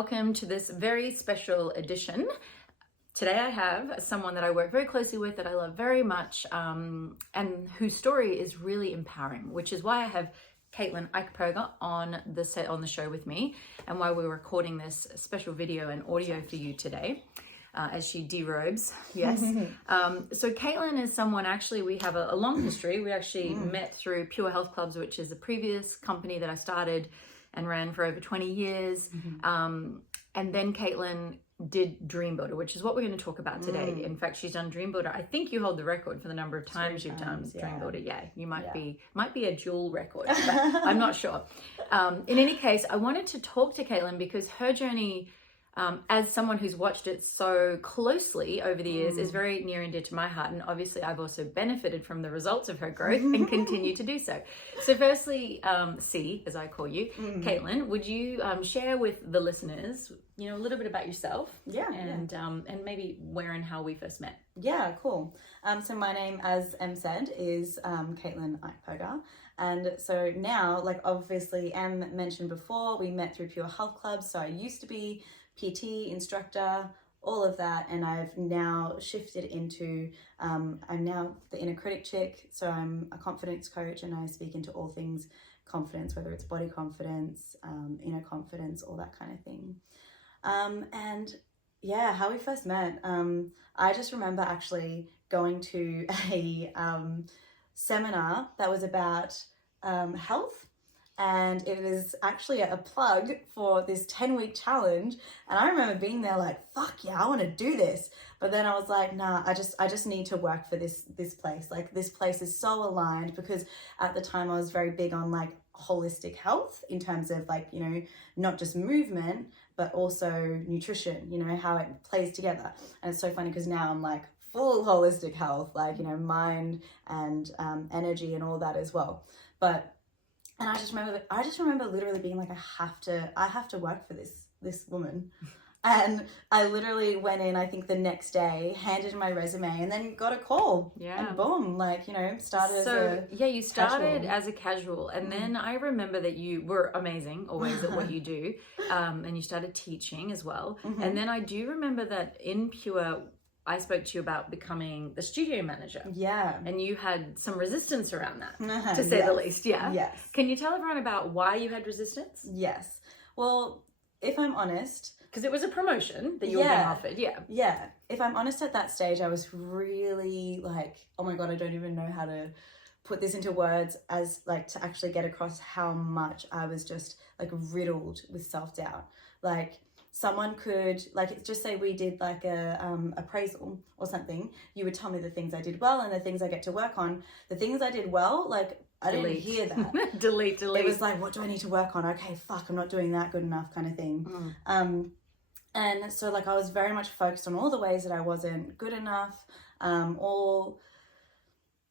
welcome to this very special edition. Today I have someone that I work very closely with that I love very much and whose story is really empowering, which is why I have Caitlin Eichberger on the show with me and why we're recording this special video and audio for you today as she derobes. Yes. So Caitlin is someone, actually, we have a long history. We actually met through Pure Health Clubs, which is a previous company that I started and ran for over 20 years. And then Caitlin did Dream Builder, which is what we're going to talk about today. In fact, she's done Dream Builder. I think you hold the record for the number of times you've done Dream Builder. Yeah, you might be a dual record, but I'm not sure. In any case, I wanted to talk to Caitlin because her journey, as someone who's watched it so closely over the years, is very near and dear to my heart. And obviously I've also benefited from the results of her growth and continue to do so. So firstly, C, as I call you, Caitlin, would you share with the listeners, a little bit about yourself? And maybe where and how we first met. Yeah, cool. So my name, as Em said, is Caitlin Eichberger. And so now, like obviously Em mentioned before, we met through Pure Health Club. So I used to be PT instructor, all of that, and I've now shifted into I'm now the inner critic chick. So I'm a confidence coach and I speak into all things confidence, whether it's body confidence, inner confidence, all that kind of thing. And yeah, how we first met, I just remember actually going to a seminar that was about health. And it was actually a plug for this 10-week challenge. And I remember being there like, fuck yeah, I want to do this. But then I was like, nah, I just need to work for this place. Like this place is so aligned, because at the time I was very big on like holistic health in terms of like, not just movement, but also nutrition, how it plays together. And it's so funny because now I'm like full holistic health, like, mind and energy and all that as well. And I just remember literally being like, I have to work for this woman. And I literally went in, I think the next day, handed in my resume, and then got a call. Yeah. And boom, started you started as a casual. And then I remember that you were amazing always at what you do. And you started teaching as well. And then I do remember that in Pure, I spoke to you about becoming the studio manager. Yeah. And you had some resistance around that, to say the least. Yeah. Yes. Can you tell everyone about why you had resistance? Yes. Well, if I'm honest, because it was a promotion that you were being offered. Yeah. Yeah. If I'm honest, at that stage, I was really like, oh my God, I don't even know how to put this into words as like to actually get across how much I was just like riddled with self-doubt. Like, someone could, like, just say we did like a appraisal or something, you would tell me the things I did well and the things I get to work on. The things I did well, like, I didn't hear that. delete. It was like, what do I need to work on? Okay, fuck, I'm not doing that good enough kind of thing. And so like I was very much focused on all the ways that I wasn't good enough, I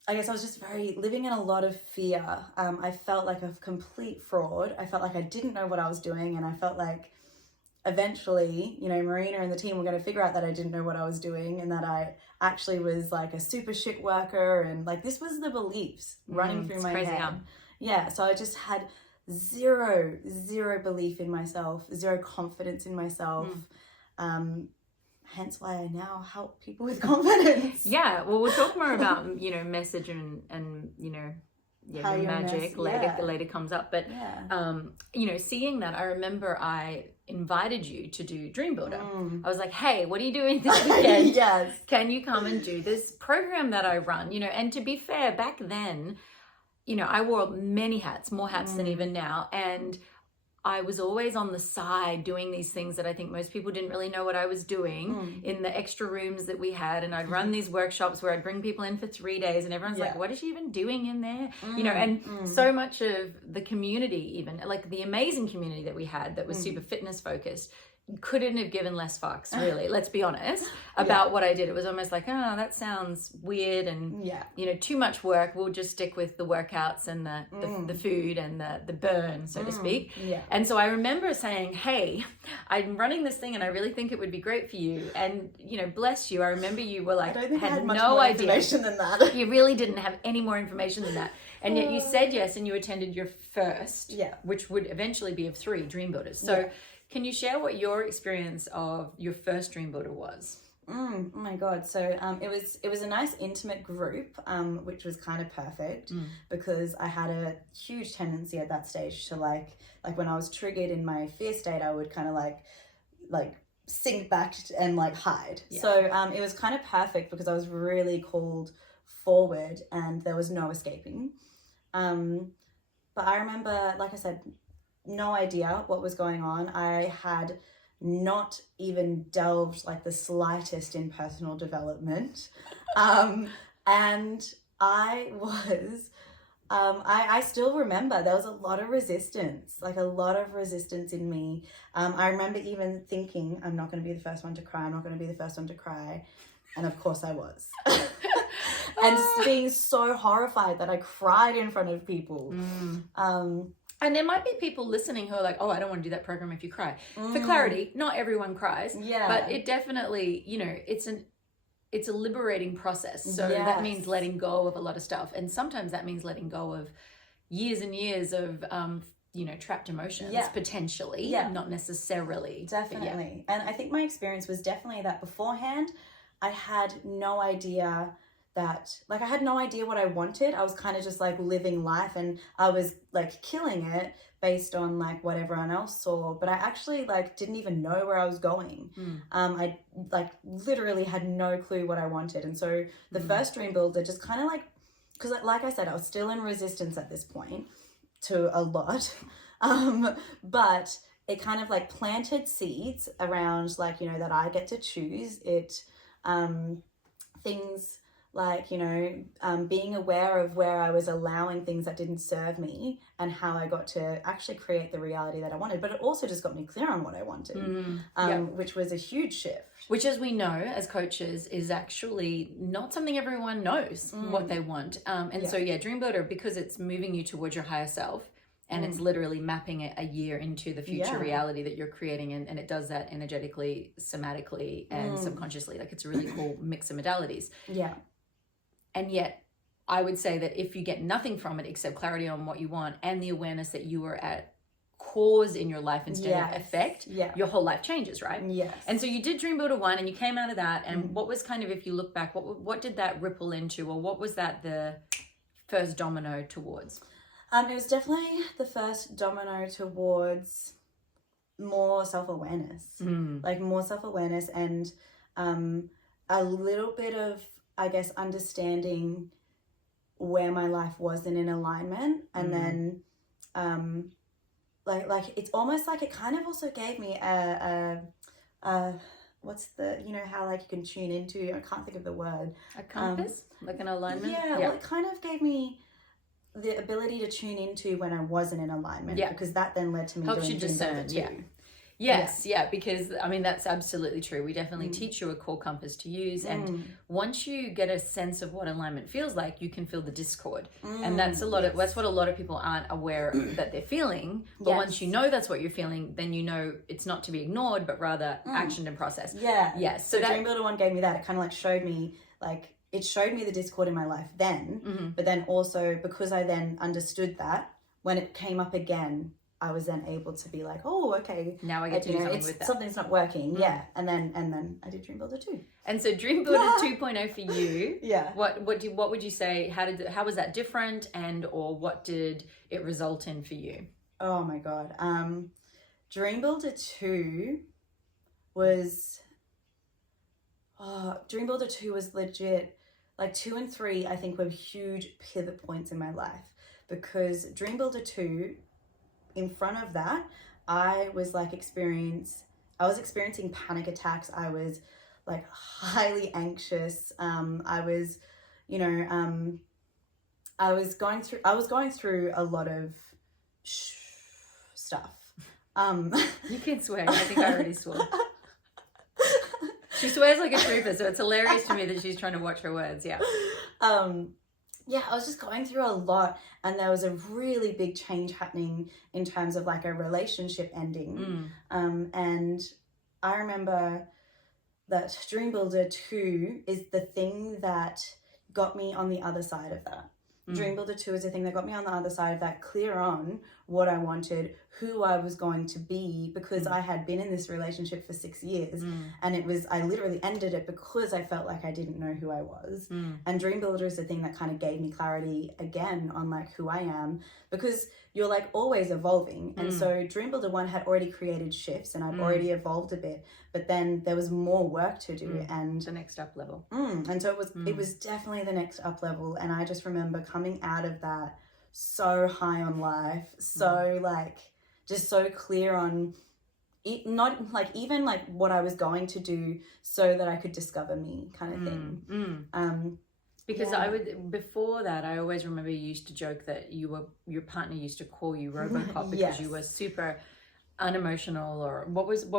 guess I was just living in a lot of fear. I felt like a complete fraud. I felt like I didn't know what I was doing, and I felt like eventually, Marina and the team were going to figure out that I didn't know what I was doing and that I actually was like a super shit worker. And like, this was the beliefs running through my head. Huh? Yeah. So I just had zero belief in myself, zero confidence in myself. Hence why I now help people with confidence. Yeah. Well, we'll talk more about, message and the magic later comes up. But, seeing that, I remember I invited you to do Dream Builder. I was like, hey, what are you doing this weekend? Yes. Can you come and do this program that I run? And to be fair, back then, I wore many hats, more hats than even now. And I was always on the side doing these things that I think most people didn't really know what I was doing in the extra rooms that we had. And I'd run these workshops where I'd bring people in for 3 days and everyone's like, what is she even doing in there? So much of the community, even like the amazing community that we had that was super fitness focused, couldn't have given less fucks, really. Let's be honest about what I did. It was almost like, oh, that sounds weird and too much work. We'll just stick with the workouts and the food and the burn, so to speak. And so I remember saying, hey, I'm running this thing and I really think it would be great for you. And bless you, I remember you were like, I don't think had no idea information than that. You really didn't have any more information than that. And yet you said yes and you attended your first, which would eventually be of 3 Dream Builders. So Can you share what your experience of your first dream builder was? Oh my God. So it was a nice intimate group, which was kind of perfect because I had a huge tendency at that stage to like when I was triggered in my fear state, I would kind of like sink back and like hide. Yeah. So it was kind of perfect because I was really called forward and there was no escaping. But I remember, like I said, no idea what was going on. I had not even delved like the slightest in personal development. And I was, I still remember there was a lot of resistance, like a lot of resistance in me. I remember even thinking, I'm not going to be the first one to cry. I'm not going to be the first one to cry. And of course I was. And just being so horrified that I cried in front of people. And there might be people listening who are like, oh, I don't want to do that program if you cry. For clarity, not everyone cries. Yeah. But it definitely, you know, it's a liberating process. So that means letting go of a lot of stuff. And sometimes that means letting go of years and years of, you know, trapped emotions, potentially, not necessarily. Definitely. And I think my experience was definitely that beforehand, I had no idea I had no idea what I wanted. I was kind of just like living life and I was like killing it based on like what everyone else saw, but I actually like didn't even know where I was going. I like literally had no clue what I wanted. And so the first dream builder just kind of like, because like I said, I was still in resistance at this point to a lot. But it kind of like planted seeds around like, you know, that I get to choose it, things like, you know, being aware of where I was allowing things that didn't serve me and how I got to actually create the reality that I wanted. But it also just got me clear on what I wanted, which was a huge shift. Which, as we know, as coaches, is actually not something everyone knows what they want. So Dream Builder, because it's moving you towards your higher self, and it's literally mapping it a year into the future reality that you're creating. And it does that energetically, somatically, and subconsciously. Like, it's a really cool mix of modalities. Yeah. And yet, I would say that if you get nothing from it except clarity on what you want and the awareness that you are at cause in your life instead of effect, your whole life changes, right? Yes. And so you did Dream Builder 1 and you came out of that. And what was kind of, if you look back, what did that ripple into, or what was that the first domino towards? It was definitely the first domino towards more self-awareness, like more self-awareness and a little bit of, I guess, understanding where my life wasn't in alignment. And then like it's almost like it kind of also gave me a what's the, you know, how like you can tune into, I can't think of the word. A compass? Like an alignment? Well, it kind of gave me the ability to tune into when I wasn't in alignment, because that then led to me helps doing you discern, because I mean that's absolutely true. We definitely teach you a core compass to use, and once you get a sense of what alignment feels like, you can feel the discord, and that's that's what a lot of people aren't aware that they're feeling. But once you know that's what you're feeling, then you know it's not to be ignored, but rather actioned and processed. So Dream Builder 1 gave me that. It kind of like showed me like, it showed me the discord in my life then, but then also because I then understood that, when it came up again, I was then able to be like, oh, okay, now I get to do something with that. Something's not working, and then I did Dream Builder 2. And so Dream Builder 2.0 for you, what would you say? How was that different, or what did it result in for you? Oh my God, Dream Builder 2 was legit. Like 2 and 3, I think, were huge pivot points in my life, because Dream Builder 2, in front of that, I was experiencing panic attacks. I was like highly anxious. I was going through a lot of stuff. You can swear. I think I already swore. She swears like a trooper, so it's hilarious to me that she's trying to watch her words. I was just going through a lot, and there was a really big change happening in terms of like a relationship ending. And I remember that Dream Builder 2 is the thing that got me on the other side of that. Dream Builder 2 is the thing that got me on the other side of that, clear on what I wanted, who I was going to be, because I had been in this relationship for 6 years and I literally ended it because I felt like I didn't know who I was. And Dream Builder is the thing that kind of gave me clarity again on like who I am, because you're like always evolving. And so Dream Builder 1 had already created shifts and I'd already evolved a bit, but then there was more work to do and the next up level. And so it was definitely the next up level. And I just remember coming out of that so high on life, so like just so clear on it, not like even like what I was going to do so that I could discover me, kind of thing. Because I would, before that, I always remember you used to joke that your partner used to call you Robocop because you were super unemotional, or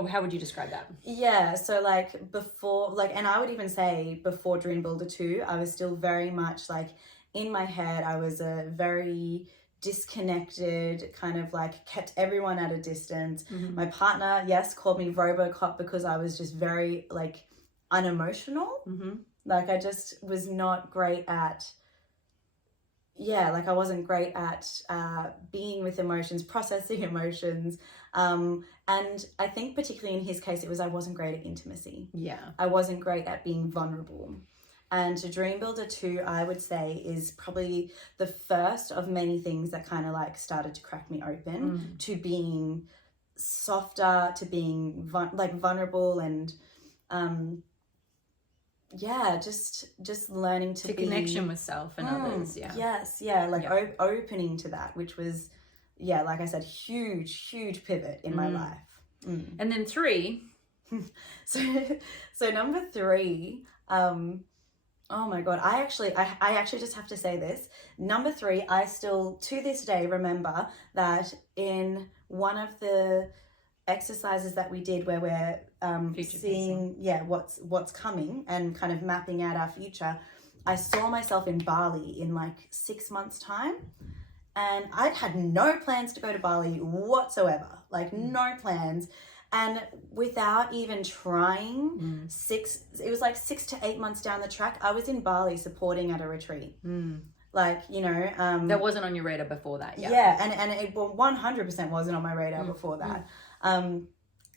how would you describe that? Yeah, so like before, like, and I would even say before Dream Builder 2, I was still very much like in my head, I was a very disconnected, kind of like kept everyone at a distance. My partner, yes, called me Robocop because I was just very like unemotional. Like I just was not great at, like I wasn't great at being with emotions, processing emotions. And I think particularly in his case, it was I wasn't great at intimacy. Yeah. I wasn't great at being vulnerable. And Dream Builder 2, I would say, is probably the first of many things that kind of like started to crack me open to being softer, to being vulnerable and just learning to be connection with self and others. Opening to that, which was like I said, huge pivot in my life. And then 3 so number 3, oh my God, I actually just have to say this. Number 3, I still to this day remember that in one of the exercises that we did where we're seeing what's coming and kind of mapping out our future, I saw myself in Bali in like 6 months time, and I'd had no plans to go to Bali whatsoever, like no plans. And without even trying, it was like 6 to 8 months down the track, I was in Bali supporting at a retreat. Like, you know, that wasn't on your radar before that. And it 100% wasn't on my radar before that.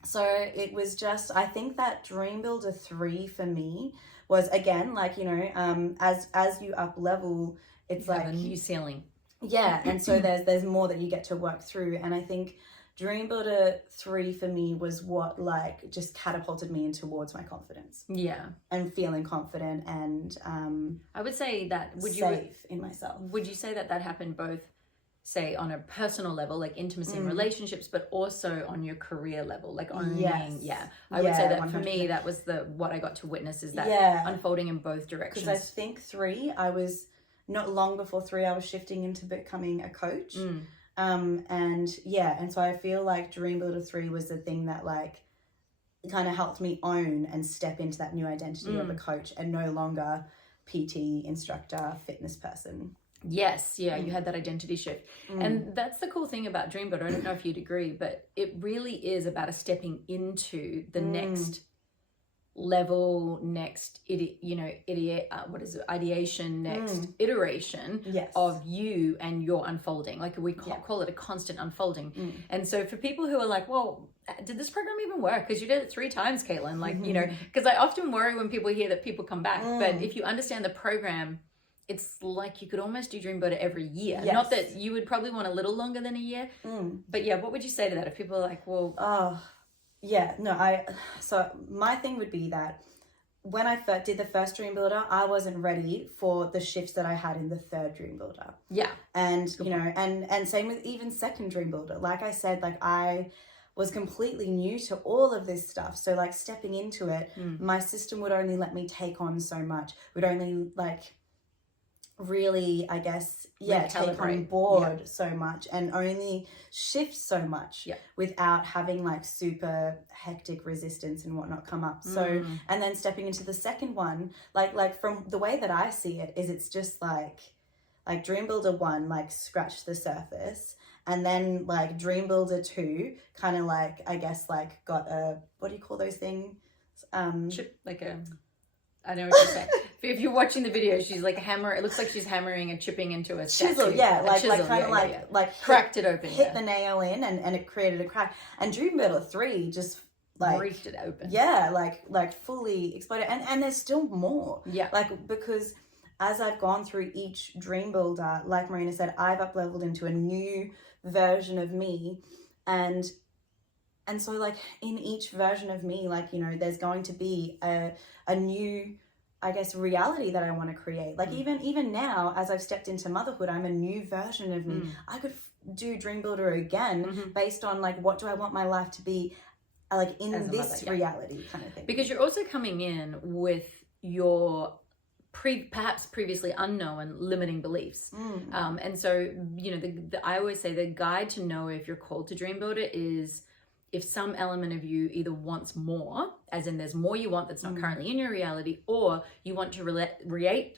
So it was just, I think that Dream Builder 3 for me was, again, like, you know, as you up level, it's like a new ceiling. Yeah. And so there's more that you get to work through. And I think Dream Builder 3 for me was what like just catapulted me in towards my confidence. Yeah. And feeling confident and I would say that safe in myself. Would you say that happened both, say, on a personal level, like intimacy and relationships, but also on your career level, like owning? I would say that 100%. For me, that was what I got to witness, is that unfolding in both directions. Because I think 3, I was not long before 3, I was shifting into becoming a coach. And so I feel like Dream Builder 3 was the thing that like kind of helped me own and step into that new identity of a coach and no longer PT instructor, fitness person. Yes, you had that identity shift. And that's the cool thing about Dream Builder. I don't know if you'd agree, but it really is about a stepping into the next level, next ideation, next iteration of you and your unfolding. Like we call it a constant unfolding. And so for people who are like, well, did this program even work? Because you did it 3 times, Caitlin. Like, you know, because I often worry when people hear that people come back. But if you understand the program, it's like you could almost do Dream Builder every year. Not that you would probably want a little longer than a year. But what would you say to that if people are like, well... So my thing would be that when I did the first Dream Builder, I wasn't ready for the shifts that I had in the third Dream Builder. Yeah. And, you know, and same with even second Dream Builder. Like I said, like I was completely new to all of this stuff. So like stepping into it, my system would only let me take on so much, would only like really, I guess, take on board so much and only shift so much without having like super hectic resistance and whatnot come up. So, and then stepping into the second one, like from the way that I see it is it's just like Dream Builder 1, like scratched the surface. And then like Dream Builder 2 kind of like, I guess, like got a, what do you call those things? Like a, I know what you're saying. If you're watching the video, she's like it looks like she's hammering and chipping into a statue. Chisel, yeah, A like chisel, kind of like cracked it open, hit the nail in, and it created a crack. And Dream Builder 3 just like breached it open. Yeah, like fully exploded, and there's still more. Yeah, like because as I've gone through each Dream Builder, like Marina said, I've up leveled into a new version of me, and so like in each version of me, like, you know, there's going to be a new, I guess, reality that I want to create. Like even now, as I've stepped into motherhood, I'm a new version of me. I could do Dream Builder again based on like, what do I want my life to be like in this reality kind of thing. Because you're also coming in with your perhaps previously unknown limiting beliefs. And so, you know, I always say the guide to know if you're called to Dream Builder is if some element of you either wants more, as in there's more you want that's not currently in your reality, or you want to relate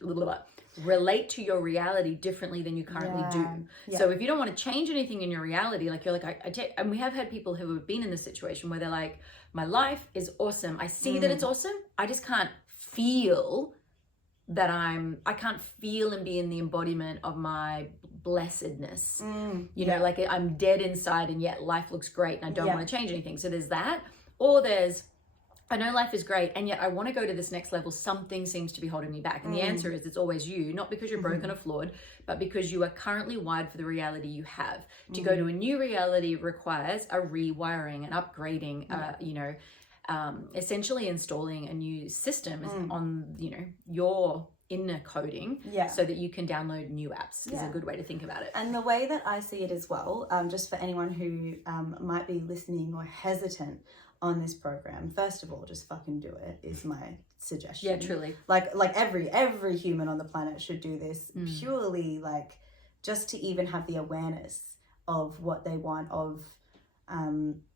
to your reality differently than you currently do. Yeah. So if you don't want to change anything in your reality, like you're like, and we have had people who have been in this situation where they're like, my life is awesome. I see that it's awesome. I just can't feel that I can't feel and be in the embodiment of my blessedness. You know, like I'm dead inside and yet life looks great and I don't want to change anything. So there's that. Or there's, I know life is great and yet I want to go to this next level. Something seems to be holding me back. And the answer is it's always you, not because you're broken or flawed, but because you are currently wired for the reality you have. To go to a new reality requires a rewiring, an upgrading, you know, essentially installing a new system on, you know, your inner coding so that you can download new apps is a good way to think about it. And the way that I see it as well, just for anyone who might be listening or hesitant on this program, first of all, just fucking do it is my suggestion. Yeah, truly. Like every human on the planet should do this purely like just to even have the awareness of what they want, of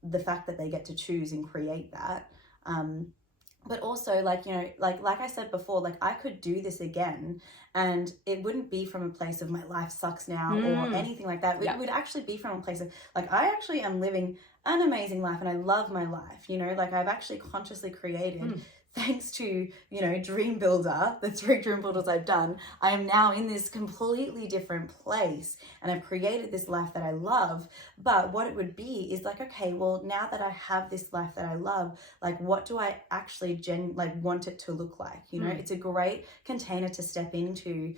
the fact that they get to choose and create that. But also, like, you know, like I said before, like I could do this again and it wouldn't be from a place of my life sucks now or anything like that. It would actually be from a place of like, I actually am living an amazing life and I love my life, you know, like I've actually consciously created thanks to, you know, Dream Builder, the 3 Dream Builders I've done, I am now in this completely different place and I've created this life that I love. But what it would be is like, okay, well, now that I have this life that I love, like what do I actually want it to look like? You know, it's a great container to step into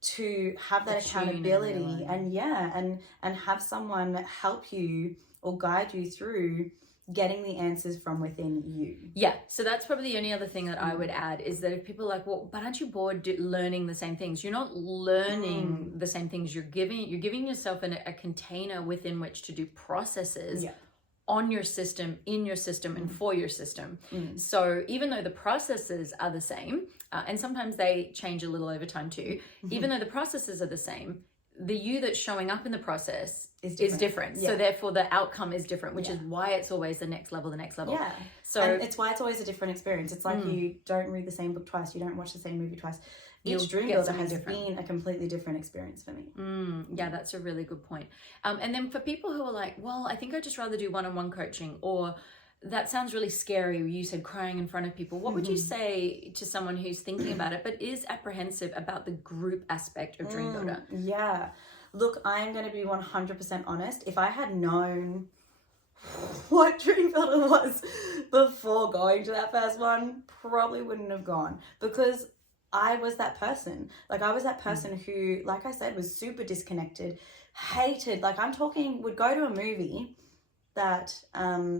to have that accountability and have someone help you or guide you through getting the answers from within you. Yeah, so that's probably the only other thing that I would add is that if people are like, well, but aren't you bored learning the same things? You're not learning the same things. You're giving yourself a container within which to do processes on your system, in your system, and for your system. So even though the processes are the same, and sometimes they change a little over time too, even though the processes are the same, the you that's showing up in the process is different. So therefore the outcome is different, which is why it's always the next level. Yeah. So and it's why it's always a different experience. It's like you don't read the same book twice. You don't watch the same movie twice. Each Dream Builder has been a completely different experience for me. Yeah, that's a really good point. And then for people who are like, well, I think I'd just rather do one-on-one coaching, or that sounds really scary. You said crying in front of people. What would you say to someone who's thinking about it, but is apprehensive about the group aspect of Dream Builder? Yeah. Look, I'm going to be 100% honest. If I had known what Dream Builder was before going to that first one, probably wouldn't have gone, because I was that person. Like I was that person who, like I said, was super disconnected, hated, like I'm talking, would go to a movie that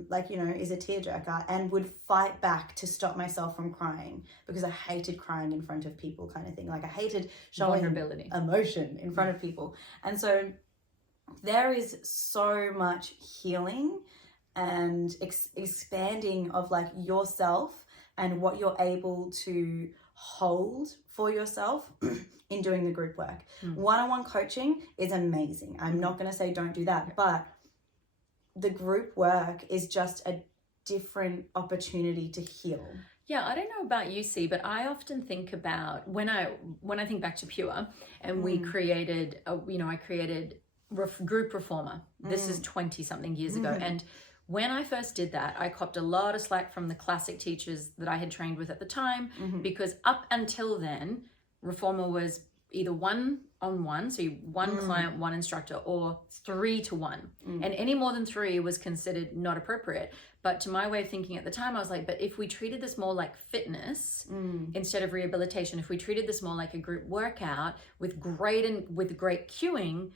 like, you know, is a tearjerker and would fight back to stop myself from crying because I hated crying in front of people kind of thing. Like I hated showing emotion in front of people. And so there is so much healing and expanding of like yourself and what you're able to hold for yourself in doing the group work. One-on-one coaching is amazing. I'm not going to say don't do that, but the group work is just a different opportunity to heal. Yeah, I don't know about you, C, but I often think about when I think back to Pure, and we created, I created Group Reformer. This is 20 something years ago, and When I first did that, I copped a lot of slack from the classic teachers that I had trained with at the time, because up until then, Reformer was either 1-on-1, so one client, one instructor, or 3-to-1. And any more than 3 was considered not appropriate. But to my way of thinking at the time, I was like, but if we treated this more like fitness instead of rehabilitation, if we treated this more like a group workout with great cueing,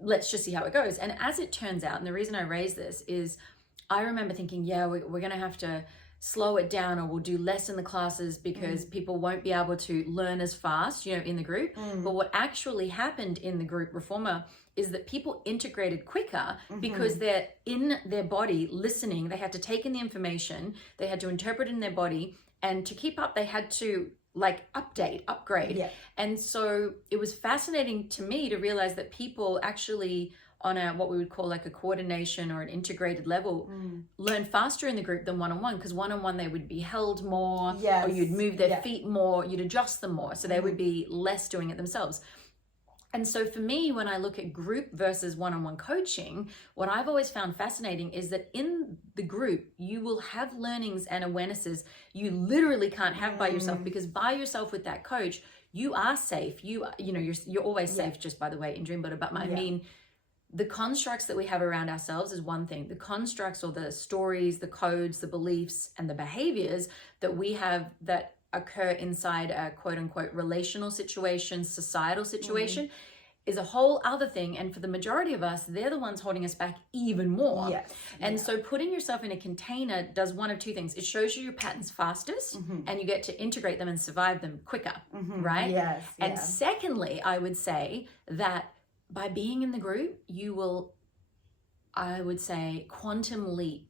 let's just see how it goes. And as it turns out, and the reason I raise this is I remember thinking, yeah, we're going to have to slow it down, or we'll do less in the classes because people won't be able to learn as fast, in the group. But what actually happened in the group Reformer is that people integrated quicker because they're in their body listening. They had to take in the information, they had to interpret it in their body, and to keep up, they had to upgrade. Yeah. And so it was fascinating to me to realize that people actually on what we would call like a coordination or an integrated level learn faster in the group than one-on-one, because one-on-one they would be held more, or you'd move their feet more, you'd adjust them more, so they would be less doing it themselves. And so for me, when I look at group versus one-on-one coaching, what I've always found fascinating is that in the group, you will have learnings and awarenesses you literally can't have by yourself, because by yourself with that coach, you are safe. You're always safe, just by the way, in Dream Builder. But I mean, the constructs that we have around ourselves is one thing. The constructs, or the stories, the codes, the beliefs, and the behaviors that we have that occur inside a quote unquote relational situation, societal situation, is a whole other thing. And for the majority of us, they're the ones holding us back even more. Yes. And so putting yourself in a container does one of two things. It shows you your patterns fastest, and you get to integrate them and survive them quicker, right? Yes. And secondly, I would say that by being in the group, you will, I would say, quantum leap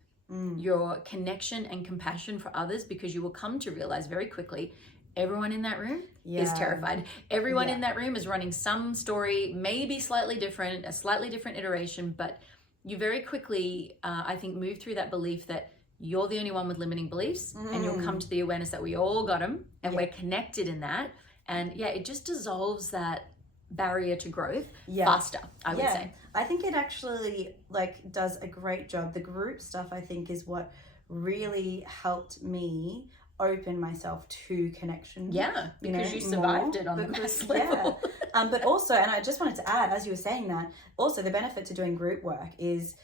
your connection and compassion for others, because you will come to realize very quickly everyone in that room is terrified. Everyone in that room is running some story, maybe slightly different, a slightly different iteration, but you very quickly, I think, move through that belief that you're the only one with limiting beliefs, and you'll come to the awareness that we all got them, and we're connected in that. And it just dissolves that barrier to growth faster, I would say. I think it actually does a great job. The group stuff, I think, is what really helped me open myself to connection. Yeah, because you survived it on the mass level. But also, and I just wanted to add, as you were saying that, also the benefit to doing group work is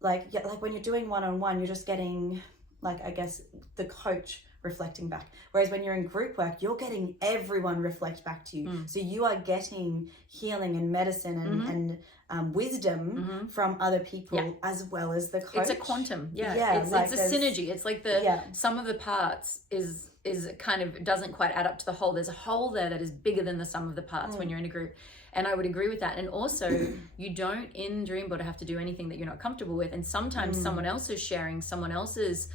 like when you're doing one-on-one, you're just getting I guess the coach reflecting back. Whereas when you're in group work, you're getting everyone reflect back to you. So you are getting healing and medicine and wisdom from other people as well as the coach. It's a quantum. It's a synergy. It's like the sum of the parts is kind of doesn't quite add up to the whole. There's a whole there that is bigger than the sum of the parts when you're in a group. And I would agree with that. And also, you don't in Dream Builder have to do anything that you're not comfortable with. And sometimes someone else is sharing, someone else's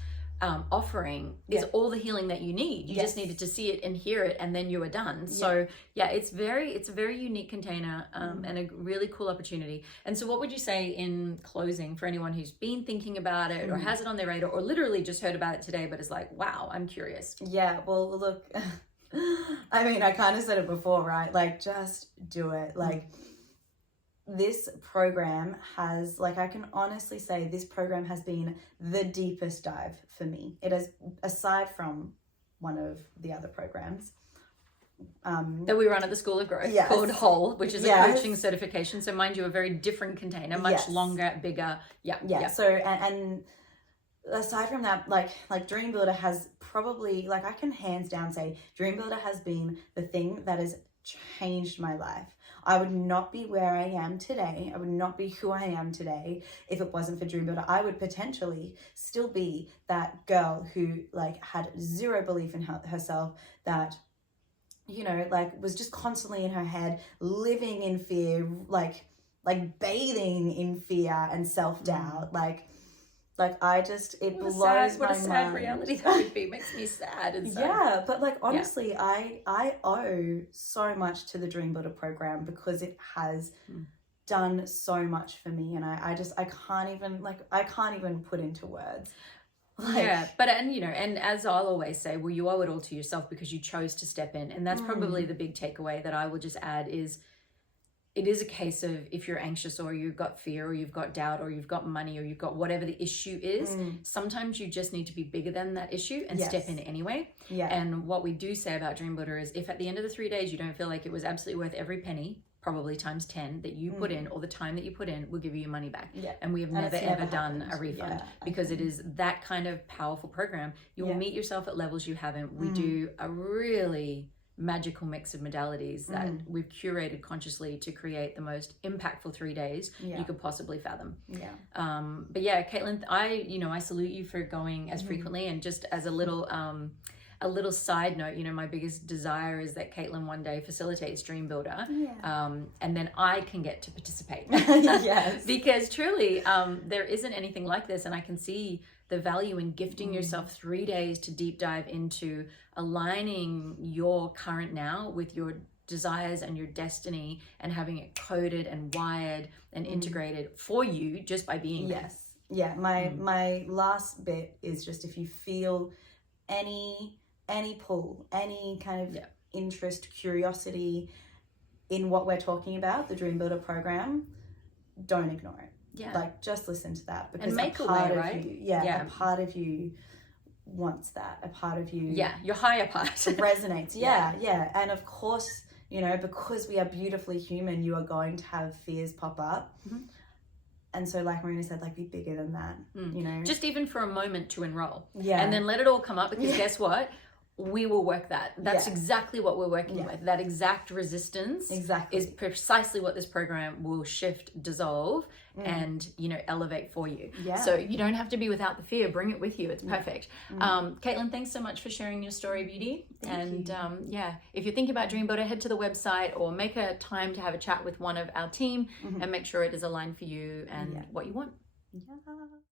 offering is all the healing that you need. You just needed to see it and hear it, and then you are done. So it's a very unique container and a really cool opportunity. And so what would you say in closing for anyone who's been thinking about it or has it on their radar, or literally just heard about it today but is like, wow, I'm curious? Yeah, well, look, I mean, I kind of said it before, right? Just do it. This program has, I can honestly say this program has been the deepest dive for me. It has, aside from one of the other programs. That we run at the School of Growth called Whole, which is a coaching certification. So mind you, a very different container, much longer, bigger. So, and aside from that, like Dream Builder has probably, I can hands down say Dream Builder has been the thing that has changed my life. I would not be where I am today. I would not be who I am today if it wasn't for Dream Builder. I would potentially still be that girl who had zero belief in herself, that was just constantly in her head, living in fear, bathing in fear and self-doubt. I just, it blows my mind. What a sad reality that would be. It makes me sad. And so, but honestly, I owe so much to the Dream Builder program, because it has done so much for me, and I can't even put into words. And as I'll always say, well, you owe it all to yourself because you chose to step in. And that's probably the big takeaway that I will just add is it is a case of if you're anxious or you've got fear or you've got doubt or you've got money or you've got whatever the issue is, sometimes you just need to be bigger than that issue and step in anyway. And what we do say about Dream Builder is if at the end of the 3 days you don't feel like it was absolutely worth every penny, probably times 10 that you put in, or the time that you put in, we'll give you your money back. And we have never ever done a refund because it is that kind of powerful program. You will meet yourself at levels you haven't. We do a really magical mix of modalities that we've curated consciously to create the most impactful 3 days you could possibly fathom. But yeah, Caitlin, I salute you for going as frequently. And just as a little side note, my biggest desire is that Caitlin one day facilitates Dream Builder, and then I can get to participate. Because truly, there isn't anything like this, and I can see the value in gifting yourself 3 days to deep dive into aligning your current now with your desires and your destiny, and having it coded and wired and integrated for you just by being there. My last bit is just, if you feel any pull, any kind of interest, curiosity in what we're talking about, the Dream Builder program, don't ignore it. Like, just listen to that, because and make a part a way, of right? you, a part of you wants that. A part of you, your higher part resonates. And of course, because we are beautifully human, you are going to have fears pop up. And so, like Marina said, like, be bigger than that. Just even for a moment to enroll, and then let it all come up, because guess what? We will work that. That's exactly what we're working with. That exact resistance is precisely what this program will shift, dissolve, and elevate for you. So you don't have to be without the fear. Bring it with you. It's perfect. Caitlin, thanks so much for sharing your story, beauty. Thank you. If you're thinking about Dream Builder, head to the website or make a time to have a chat with one of our team and make sure it is aligned for you and what you want.